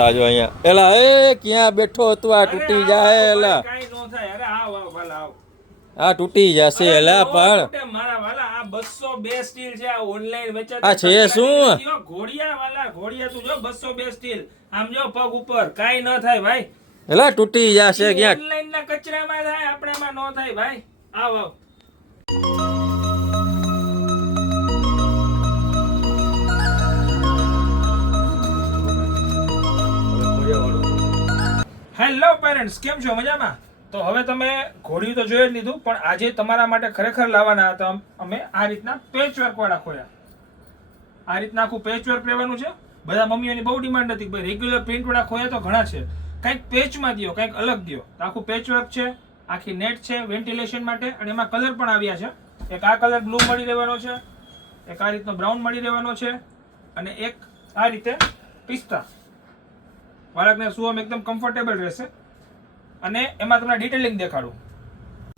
આ જો અહીંયા એલા એ ક્યાં બેઠો તું? આ તૂટી જાય એલા, કાઈ નો થાય. અરે આવ આવ વાલા આવ. આ તૂટી જશે એલા પણ. મારા વાલા આ 202 સ્ટીલ છે. આ ઓનલાઈન વેચાતા આ છે શું? ઘોડિયા વાલા, ઘોડિયા તું જો 202 સ્ટીલ. આમ જો પગ ઉપર કાઈ ન થાય ભાઈ. એલા તૂટી જશે ક્યાંક. ઓનલાઈન ના કચરામાં થાય, આપણામાં નો થાય ભાઈ. આવ આવ. હેલો પેરેન્ટ્સ, કેમ છો? મજામાં? તો હવે તમે ઘોડિયું તો જોઈ જ લીધું, પણ આજે તમારા માટે ખરેખર લાવવાના હતા અમે આ રીતના પેચવર્ક વાળા ખોયા. આ રીતના આખું પેચવર્ક રહેવાનું છે. બધા મમ્મીઓની બહુ ડિમાન્ડ હતી કે ભાઈ રેગ્યુલર પ્રિન્ટ વાળા ખોયા તો ઘણા છે, કંઈક પેચમાં દો, કંઈક અલગ દો. તો આખું પેચવર્ક છે, આખી નેટ છે વેન્ટિલેશન માટે, અને એમાં કલર પણ આવ્યા છે. એક આ કલર બ્લુ મળી રહેવાનો છે, એક આ રીતનો બ્રાઉન મળી રહેવાનો છે, અને એક આ રીતે પિસ્તા. બાળકને સુવામાં એકદમ કમ્ફર્ટેબલ રહેશે. અને એમાં તમને ડિટેલિંગ દેખાડું.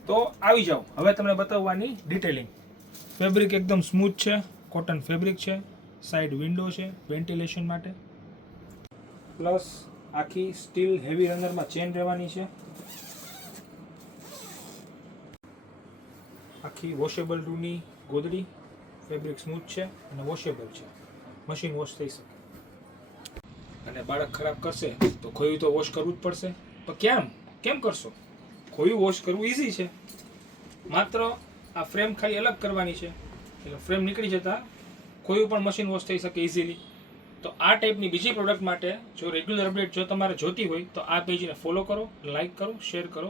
તો આવી જાઓ, હવે તમને બતાવવાની ડિટેલિંગ. ફેબ્રિક એકદમ સ્મૂથ છે, કોટન ફેબ્રિક છે, સાઈડ વિન્ડો છે વેન્ટિલેશન માટે, પ્લસ આખી સ્ટીલ હેવી રનરમાં ચેન રહેવાની છે. આખી વોશેબલ રૂની ગોદડી, ફેબ્રિક સ્મૂથ છે અને વોશેબલ છે, મશીન વોશ થઈ શકે. અને બાળક ખરાબ કરશે તો ખોયું તો વોશ કરવું જ પડશે. પણ કેમ કરશો? ખોયું વોશ કરવું ઈઝી છે. માત્ર આ ફ્રેમ ખાલી અલગ કરવાની છે, એટલે ફ્રેમ નીકળી જતા ખોયું પણ મશીન વોશ થઈ શકે ઇઝીલી. તો આ ટાઈપની બીજી પ્રોડક્ટ માટે જો રેગ્યુલર અપડેટ જો તમારે જોતી હોય તો આ પેજને ફોલો કરો, લાઇક કરો, શેર કરો.